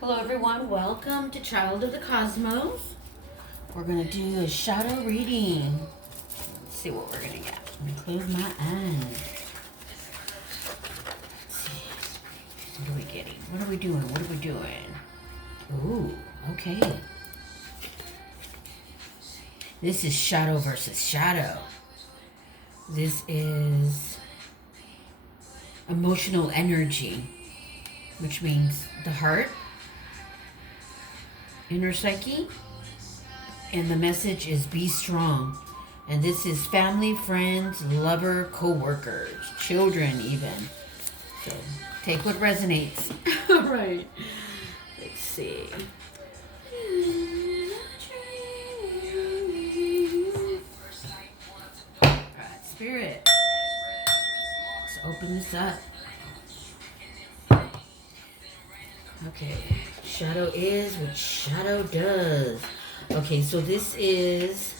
Hello everyone, welcome to Child of the Cosmos. We're going to do a shadow reading. Let's see what we're going to get. I'm going to close my eyes. Let's see. What are we getting? What are we doing? What are we doing? Ooh, okay. This is shadow versus shadow. This is emotional energy, which means the heart, inner psyche, and the message is be strong. And this is family, friends, lover, co-workers, children even. So take what resonates. All right. Let's see. All right, Spirit. Let's open this up. Okay, shadow is what shadow does. Okay, so this is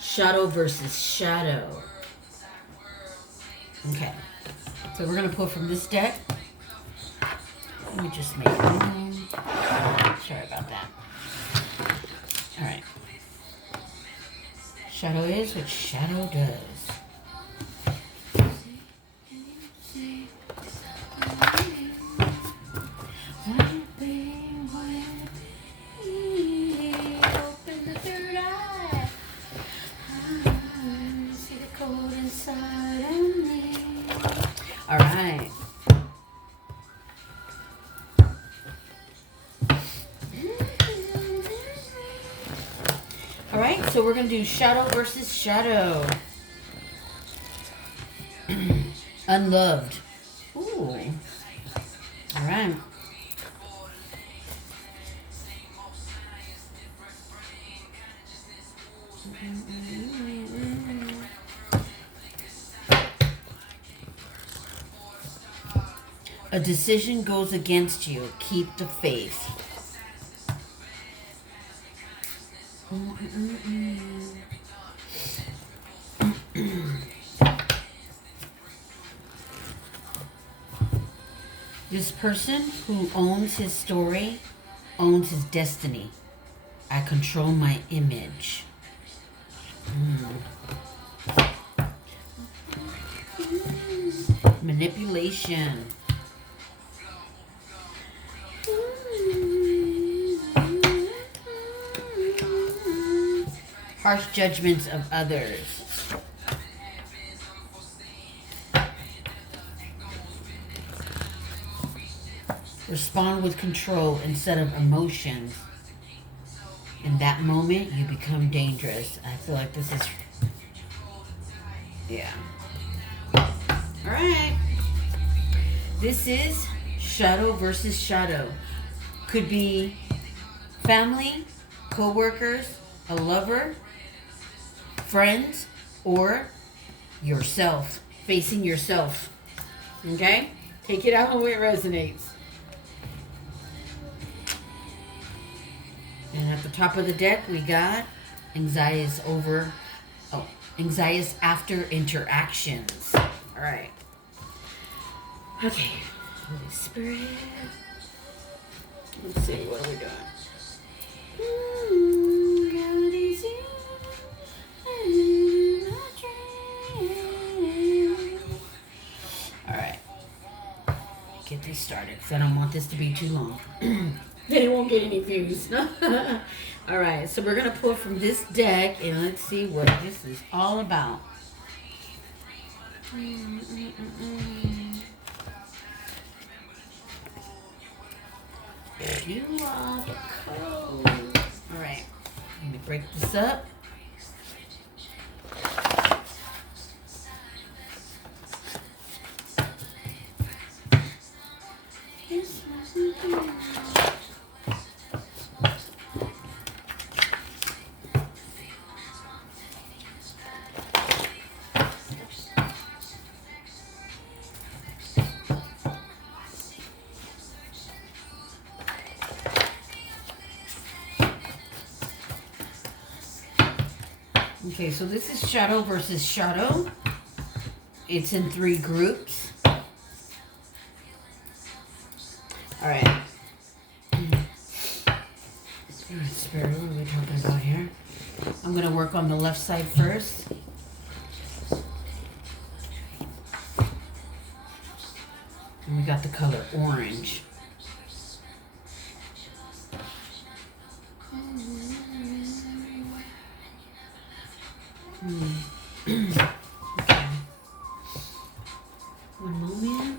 shadow versus shadow. Okay, so we're going to pull from this deck. Let me just make room. Sorry about that. All right. Shadow is what shadow does. All right. All right, so we're going to do shadow versus shadow. Unloved. Ooh. All right. A decision goes against you. Keep the faith. This person who owns his story owns his destiny. I control my image. Manipulation. Harsh judgments of others. Respond with control instead of emotions. In that moment, you become dangerous. I feel like this is... Yeah. All right. This is shadow versus shadow. Could be family, co-workers, a lover, friends, or yourself. Facing yourself. Okay? Take it out where it resonates. And at the top of the deck, we got anxieties after interactions. All right. Okay. Holy Spirit. Let's see, what are we doing? All right. Get this started because I don't want this to be too long. Then it won't get any views. All right, so we're going to pull from this deck, and let's see what this is all about. You are the code. All right, let me break this up. Okay, so this is shadow versus shadow. It's in 3 groups. All right. Alright, Spirit, what are we talking about here? I'm going to work on the left side first. And we got the color orange. Okay. One moment.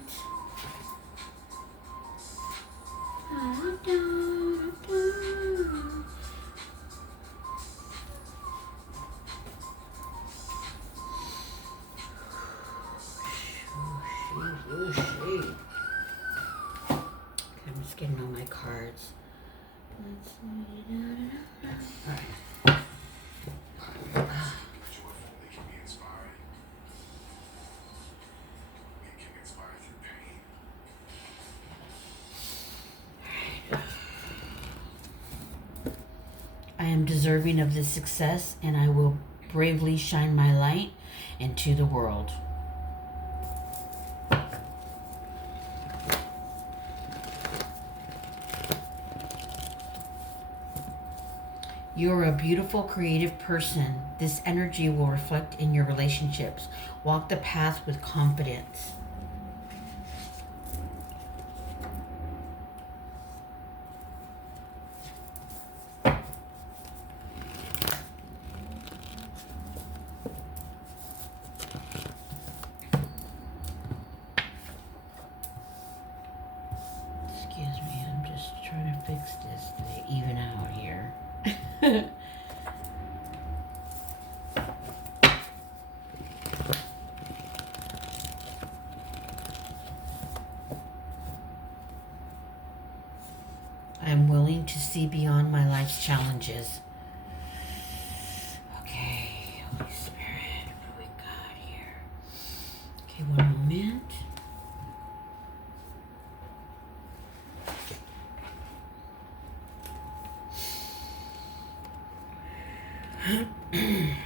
I'm just getting all my cards. Alright. I am deserving of this success, and I will bravely shine my light into the world. You are a beautiful, creative person. This energy will reflect in your relationships. Walk the path with confidence. Excuse me, I'm just trying to fix this to even out here. I am willing to see beyond my life's challenges. Okay, Holy Spirit, what do we got here? Okay, one moment. Okay.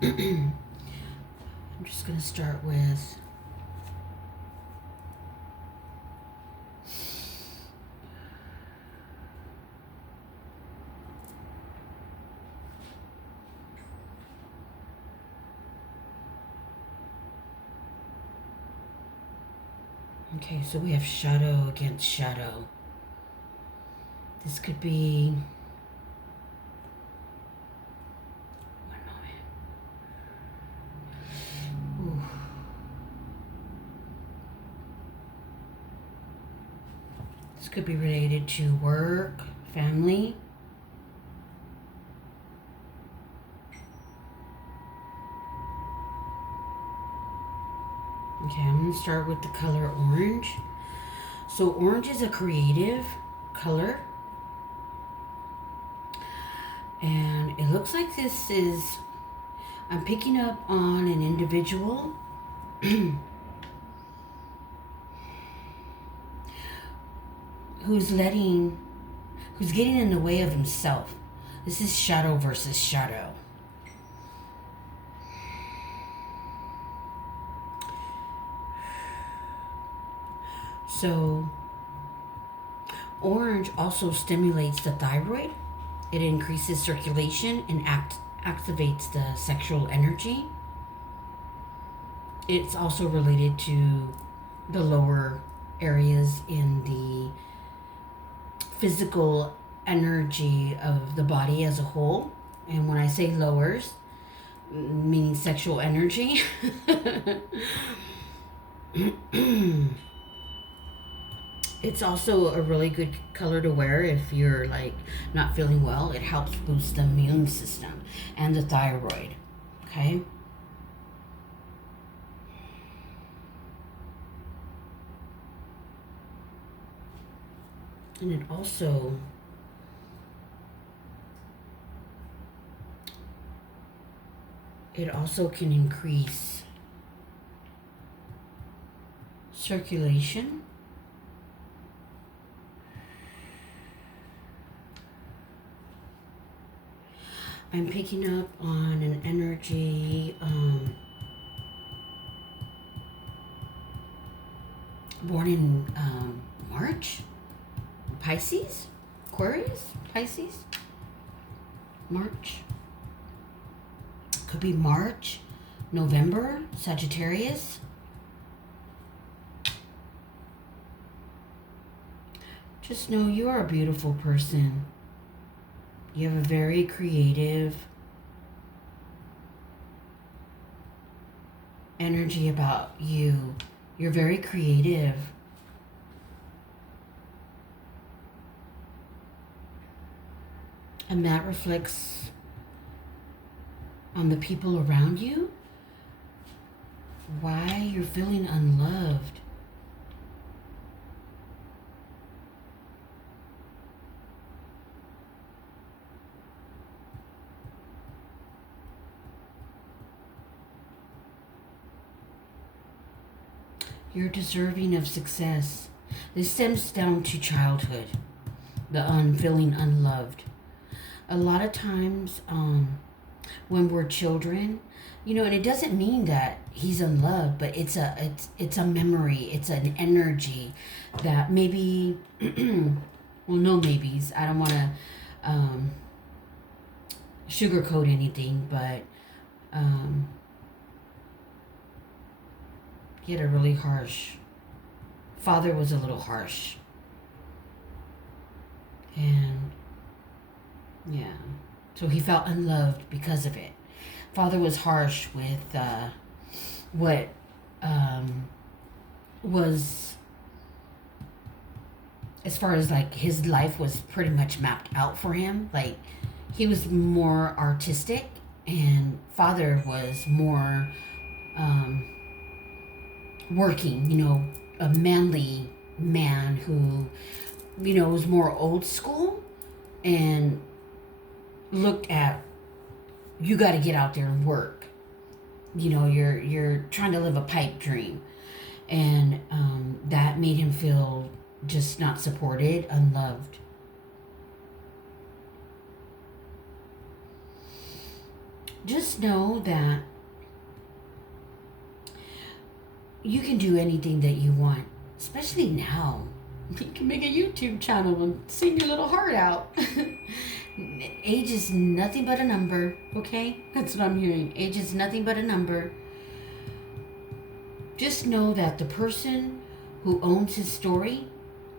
I'm just going to start with okay, so we have shadow against shadow. This could be one moment. Ooh. This could be related to work, family. Okay, I'm going to start with the color orange. So orange is a creative color. And it looks like this is, I'm picking up on an individual who's getting in the way of himself. This is shadow versus shadow. So orange also stimulates the thyroid. It increases circulation and activates the sexual energy. It's also related to the lower areas in the physical energy of the body as a whole. And when I say lowers, meaning sexual energy. It's also a really good color to wear if you're like not feeling well. It helps boost the immune system and the thyroid. Okay. And it also can increase circulation. I'm picking up on an energy born in March? Pisces? Aquarius? Pisces? March? Could be March, November, Sagittarius. Just know you are a beautiful person. You have a very creative energy about you. You're very creative. And that reflects on the people around you. Why you're feeling unloved. You're deserving of success. This stems down to childhood, the feeling unloved. A lot of times, when we're children, and it doesn't mean that he's unloved, but it's a memory, it's an energy that maybe, well, no maybes. I don't want to sugarcoat anything, but he had a really harsh, father was a little harsh. And yeah, so he felt unloved because of it. Father was harsh with what was, as far as like his life was pretty much mapped out for him. Like he was more artistic and father was more working, a manly man who, was more old school and looked at, you got to get out there and work. You're trying to live a pipe dream. And that made him feel just not supported, unloved. Just know that you can do anything that you want, especially now. You can make a YouTube channel and sing your little heart out. Age is nothing but a number, okay? That's what I'm hearing. Age is nothing but a number. Just know that the person who owns his story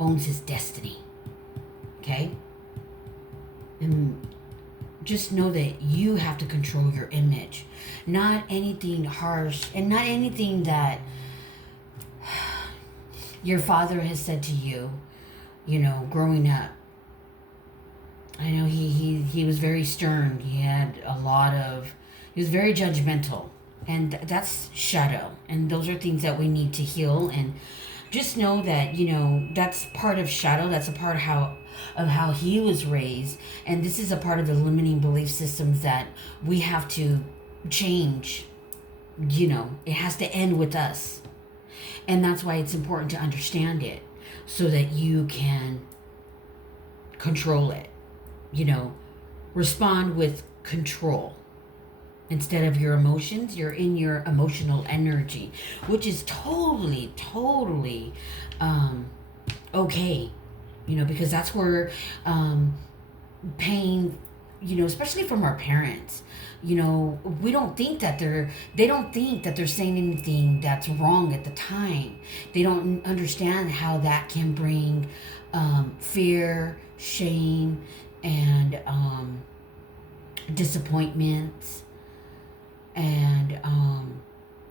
owns his destiny, okay? And just know that you have to control your image. Not anything harsh and not anything that your father has said to you, growing up. I know he was very stern. He was very judgmental. And that's shadow. And those are things that we need to heal. And just know that, that's part of shadow. That's a part of how he was raised. And this is a part of the limiting belief systems that we have to change. It has to end with us. And that's why it's important to understand it so that you can control it. Respond with control. Instead of your emotions, you're in your emotional energy, which is totally okay. Because that's where pain, especially from our parents, we don't think that they don't think that they're saying anything that's wrong at the time. They don't understand how that can bring fear, shame, and disappointment, and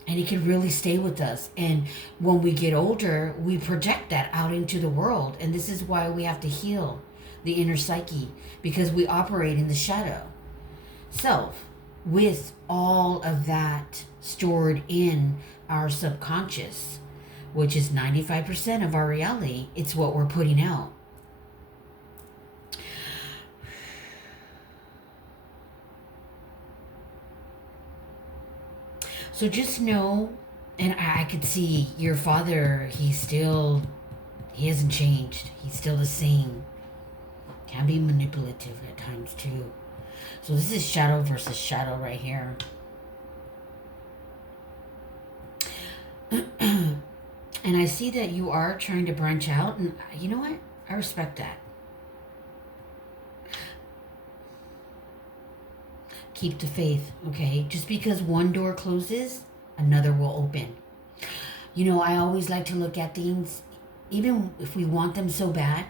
it can really stay with us. And when we get older, we project that out into the world. And this is why we have to heal the inner psyche, because we operate in the shadow self with all of that stored in our subconscious, which is 95% of our reality. It's what we're putting out. So just know, and I could see your father, he hasn't changed. He's still the same. Can be manipulative at times too. So this is shadow versus shadow right here. And And I see that you are trying to branch out, and you know what? I respect that. Keep the faith, okay? Just because one door closes, another will open. You know, I always like to look at things, even if we want them so bad,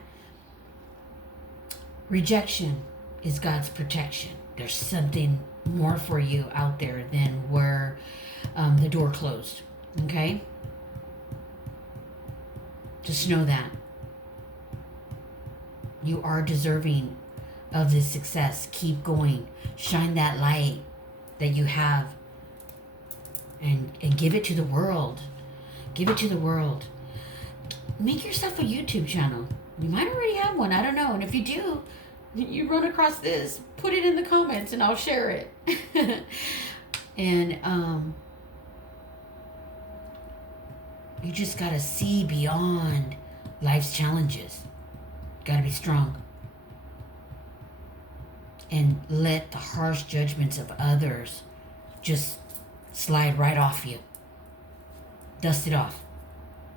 rejection is God's protection. There's something more for you out there than where the door closed, okay? Just know that. You are deserving of this success. Keep going. Shine that light that you have and give it to the world. Give it to the world. Make yourself a YouTube channel. You might already have one. I don't know. And if you do, you run across this, put it in the comments and I'll share it. And you just got to see beyond life's challenges. Got to be strong. And let the harsh judgments of others just slide right off you. Dust it off.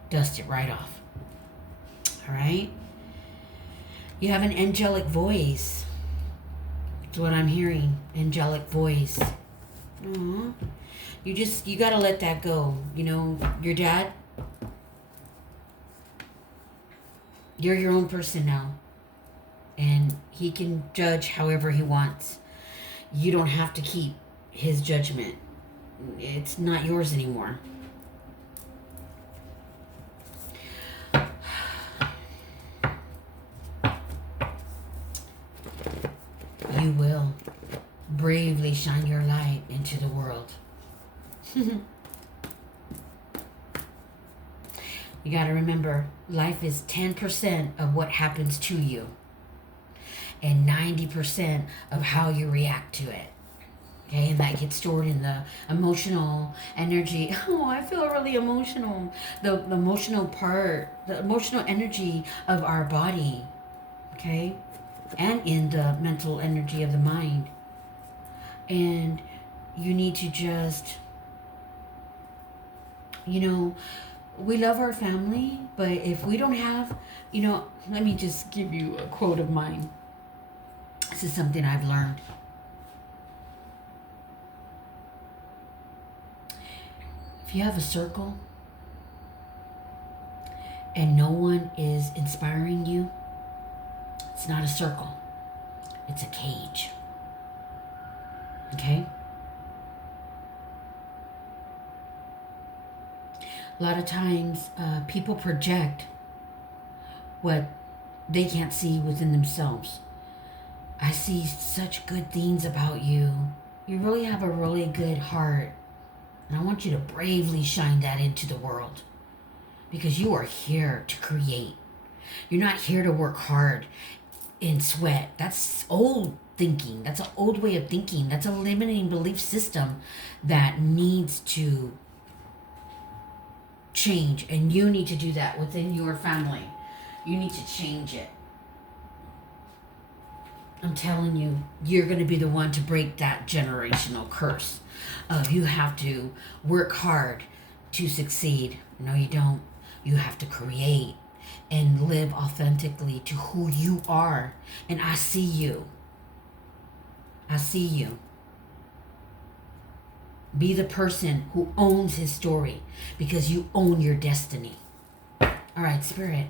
Dust it right off. All right? You have an angelic voice. That's what I'm hearing. Angelic voice. Aww. You got to let that go. You know, your dad, you're your own person now. And he can judge however he wants. You don't have to keep his judgment. It's not yours anymore. You will bravely shine your light into the world. You got to remember, life is 10% of what happens to you and 90% of how you react to it. Okay, and that gets stored in the emotional energy. Oh, I feel really emotional. The emotional part, the emotional energy of our body. Okay, and in the mental energy of the mind. And you need to just, you know, we love our family, but if we don't have, you know, let me just give you a quote of mine. This is something I've learned. If you have a circle and no one is inspiring you, it's not a circle. It's a cage. Okay? A lot of times people project what they can't see within themselves. I see such good things about you. You really have a really good heart. And I want you to bravely shine that into the world. Because you are here to create. You're not here to work hard and sweat. That's old thinking. That's an old way of thinking. That's a limiting belief system that needs to change. And you need to do that within your family. You need to change it. I'm telling you, you're going to be the one to break that generational curse of you have to work hard to succeed. No, you don't. You have to create and live authentically to who you are. And I see you. I see you. Be the person who owns his story because you own your destiny. All right, Spirit.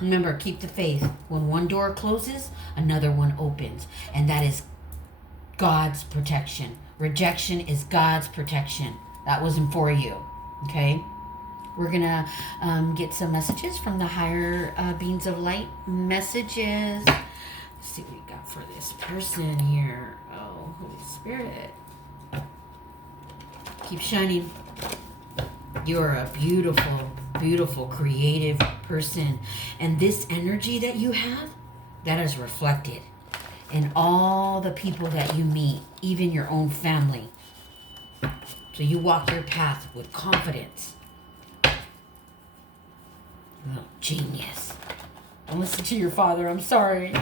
Remember, keep the faith. When one door closes, another one opens. And that is God's protection. Rejection is God's protection. That wasn't for you. Okay? We're going to get some messages from the higher beings of light. Messages. Let's see what we got for this person here. Oh, Holy Spirit. Keep shining. You're a beautiful, beautiful, creative person. And this energy that you have, that is reflected in all the people that you meet, even your own family. So you walk your path with confidence. Oh, genius. Don't listen to your father. I'm sorry.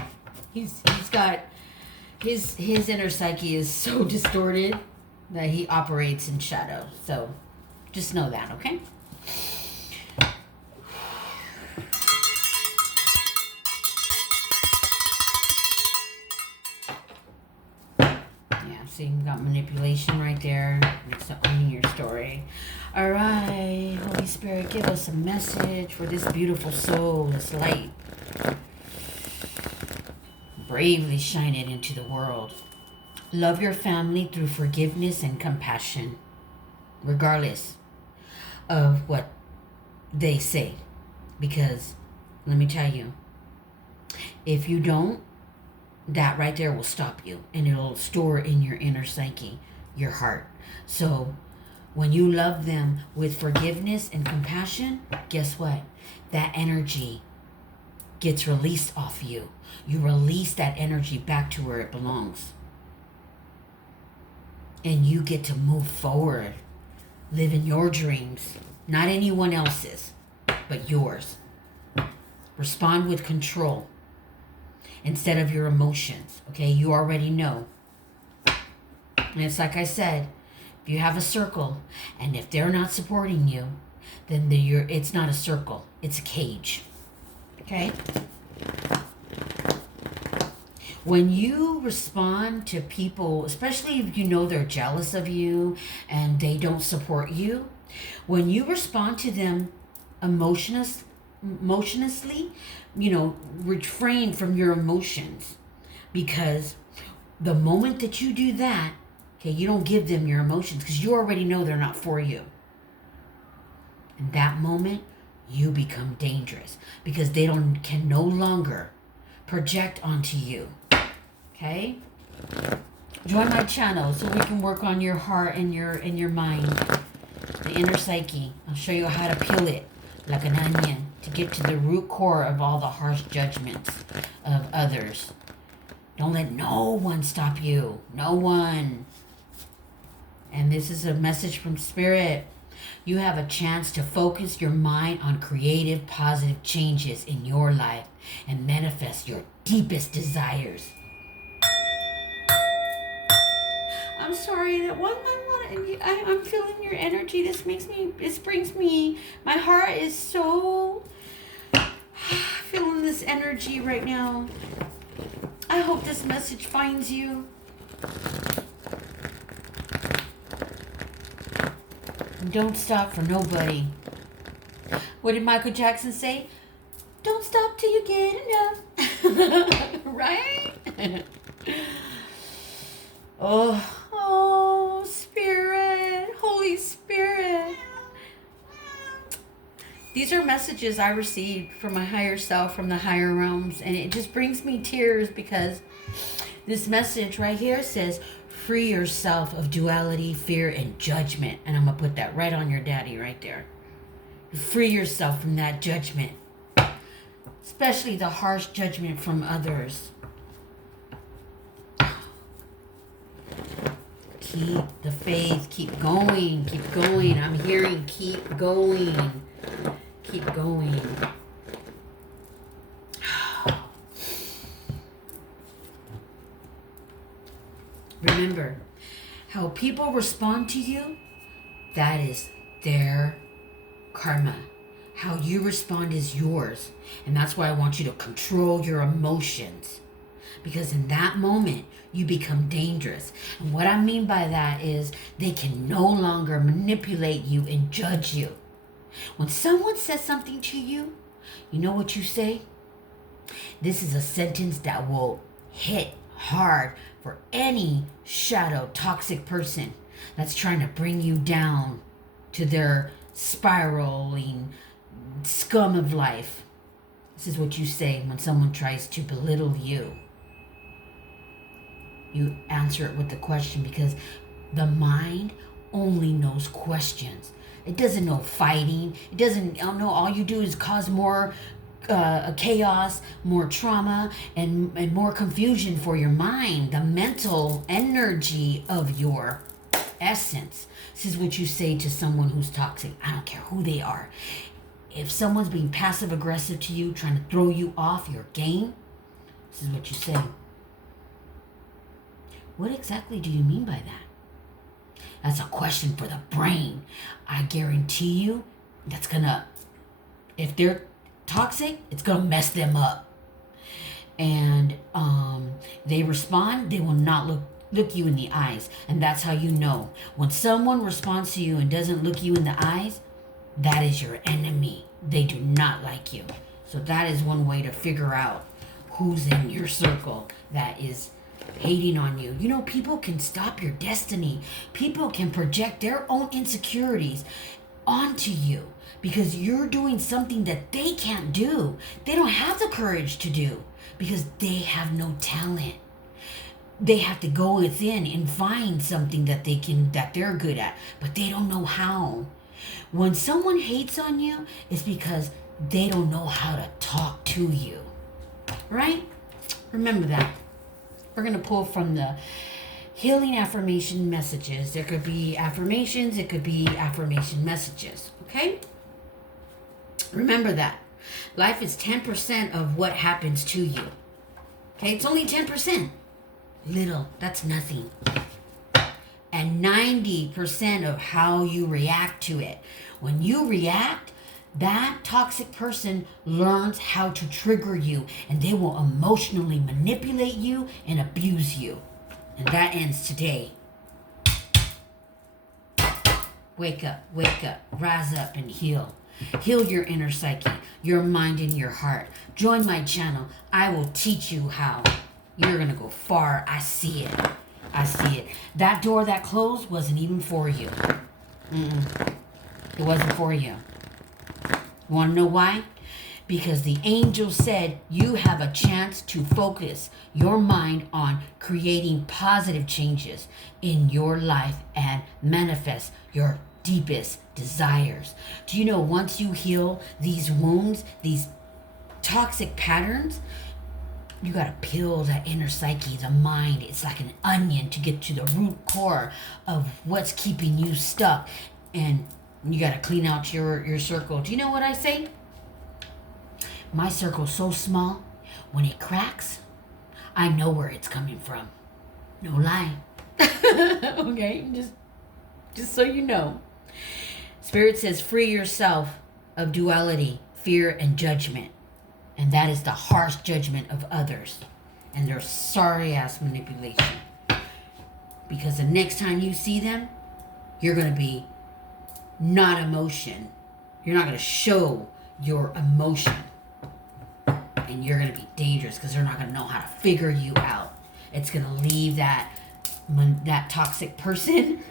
He's got his inner psyche is so distorted that he operates in shadow. So Just know that, okay? Yeah, see, you got manipulation right there. It's owning your story. All right, Holy Spirit, give us a message for this beautiful soul, this light. Bravely shine it into the world. Love your family through forgiveness and compassion, regardless of what they say. Because, let me tell you, if you don't, that right there will stop you. And it'll store in your inner psyche, your heart. So, when you love them with forgiveness and compassion, guess what? That energy gets released off you. You release that energy back to where it belongs. And you get to move forward, living your dreams, not anyone else's, but yours. Respond with control instead of your emotions, okay? You already know. And it's like I said, if you have a circle, and if they're not supporting you, then it's not a circle, it's a cage, okay? When you respond to people, especially if you know they're jealous of you and they don't support you, when you respond to them emotionlessly, refrain from your emotions. Because the moment that you do that, okay, you don't give them your emotions because you already know they're not for you. In that moment, you become dangerous because they can no longer project onto you. Okay? Join my channel so we can work on your heart and your mind, the inner psyche. I'll show you how to peel it like an onion to get to the root core of all the harsh judgments of others. Don't let no one stop you. No one. And this is a message from Spirit. You have a chance to focus your mind on creative, positive changes in your life and manifest your deepest desires. I'm sorry that one by one, I'm feeling your energy. This brings me, my heart is so feeling this energy right now. I hope this message finds you. And don't stop for nobody. What did Michael Jackson say? Don't stop till you get enough. Right? Oh, Spirit, Holy Spirit. These are messages I received from my higher self, from the higher realms, and it just brings me tears because this message right here says, free yourself of duality, fear, and judgment. And I'm going to put that right on your daddy right there. Free yourself from that judgment, especially the harsh judgment from others. Keep the faith. Keep going. Keep going. I'm hearing keep going. Keep going. Remember, how people respond to you, that is their karma. How you respond is yours. And that's why I want you to control your emotions. Because in that moment, you become dangerous. And what I mean by that is they can no longer manipulate you and judge you. When someone says something to you, you know what you say? This is a sentence that will hit hard for any shadow toxic person that's trying to bring you down to their spiraling scum of life. This is what you say when someone tries to belittle you. You answer it with the question, because the mind only knows questions. It doesn't know fighting. It doesn't know. All you do is cause more chaos, more trauma, and more confusion for your mind, the mental energy of your essence. This is what you say to someone who's toxic. I don't care who they are. If someone's being passive aggressive to you, trying to throw you off your game, this is what you say. What exactly do you mean by that? That's a question for the brain. I I guarantee you that's gonna, if they're toxic, it's gonna mess them up. And they respond, they will not look you in the eyes. And that's how you know. When someone responds to you and doesn't look you in the eyes, that is your enemy. They do not like you. So that is one way to figure out who's in your circle that is hating on you. You know, people can stop your destiny. People can project their own insecurities onto you because you're doing something that they can't do. They don't have the courage to do because they have no talent. They have to go within and find something that they're good at, but they don't know how. When someone hates on you, it's because they don't know how to talk to you. Right? Remember that. We're going to pull from the healing affirmation messages. There could be affirmations. It could be affirmation messages. Okay? Remember that. Life is 10% of what happens to you. Okay? It's only 10%. Little. That's nothing. And 90% of how you react to it. When you react, that toxic person learns how to trigger you, and they will emotionally manipulate you and abuse you. And that ends today. Wake up, rise up and heal. Heal your inner psyche, your mind and your heart. Join my channel. I will teach you how. You're going to go far. I see it. That door that closed wasn't even for you. It wasn't for you. You want to know why? Because the angel said you have a chance to focus your mind on creating positive changes in your life and manifest your deepest desires. Do you know once you heal these wounds, these toxic patterns, you got to peel that inner psyche, the mind. It's like an onion to get to the root core of what's keeping you stuck. And you got to clean out your circle. Do you know what I say? My circle's so small, when it cracks, I know where it's coming from. No lie. Okay? Just so you know. Spirit says free yourself of duality, fear, and judgment. And that is the harsh judgment of others and their sorry ass manipulation. Because the next time you see them, you're going to be not emotion. You're not going to show your emotion. And you're going to be dangerous because they're not going to know how to figure you out. It's going to leave that toxic person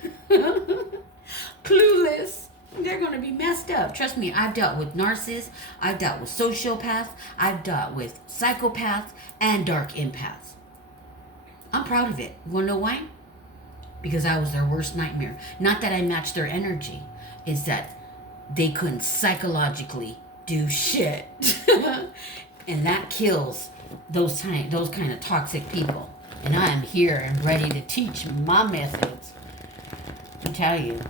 clueless. They're going to be messed up. Trust me, I've dealt with narcissists. I've dealt with sociopaths. I've dealt with psychopaths and dark empaths. I'm proud of it. You want to know why? Because I was their worst nightmare. Not that I matched their energy. It's that they couldn't psychologically do shit. And that kills those kind of toxic people. And I am here and ready to teach my methods. I tell you.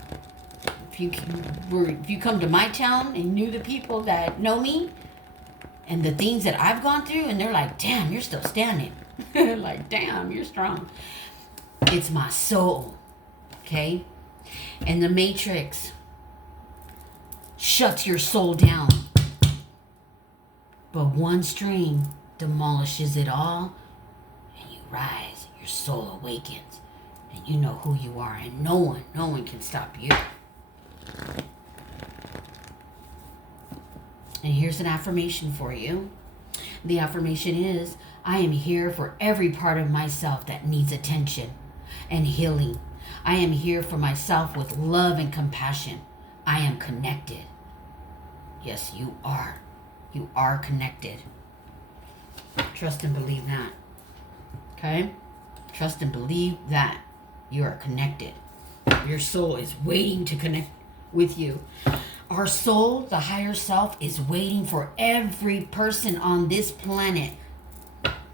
If you come to my town and knew the people that know me and the things that I've gone through, and they're like, damn, you're still standing. Like, damn, you're strong. It's my soul. Okay? And the matrix shuts your soul down. But one stream demolishes it all, and you rise. Your soul awakens. And you know who you are, and no one can stop you. And here's an affirmation for you. The affirmation is, I am here for every part of myself that needs attention and healing. I am here for myself with love and compassion. I am connected. Yes, you are. You are connected. Trust and believe that. Okay? Trust and believe that. You are connected. Your soul is waiting to connect with you. Our soul, the higher self, is waiting for every person on this planet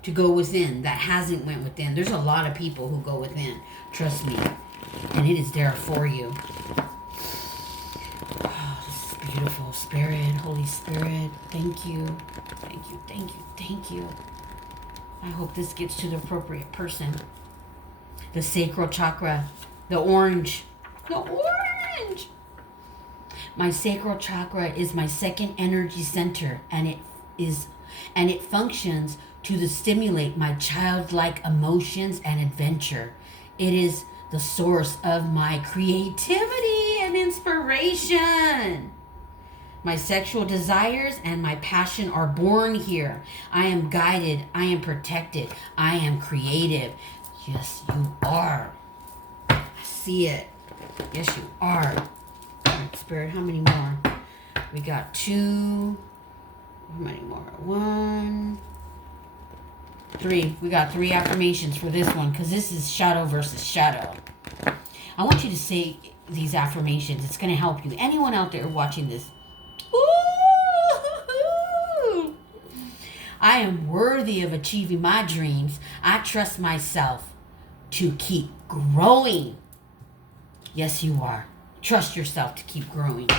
to go within that hasn't went within. There's a lot of people who go within. Trust me. And it is there for you. Oh, this is beautiful. Spirit, Holy Spirit, thank you. Thank you, thank you, thank you. I hope this gets to the appropriate person. The sacral chakra. The orange. The orange! My sacral chakra is my second energy center, and it functions to stimulate my childlike emotions and adventure. It is the source of my creativity and inspiration. My sexual desires and my passion are born here. I am guided. I am protected. I am creative. Yes, you are. I see it. Yes, you are. Spirit, how many more? We got 2. How many more? 1, 3. We got 3 affirmations for this one because this is shadow versus shadow. I want you to say these affirmations. It's going to help you. Anyone out there watching this? Ooh! I am worthy of achieving my dreams. I trust myself to keep growing. Yes, you are. Trust yourself to keep growing.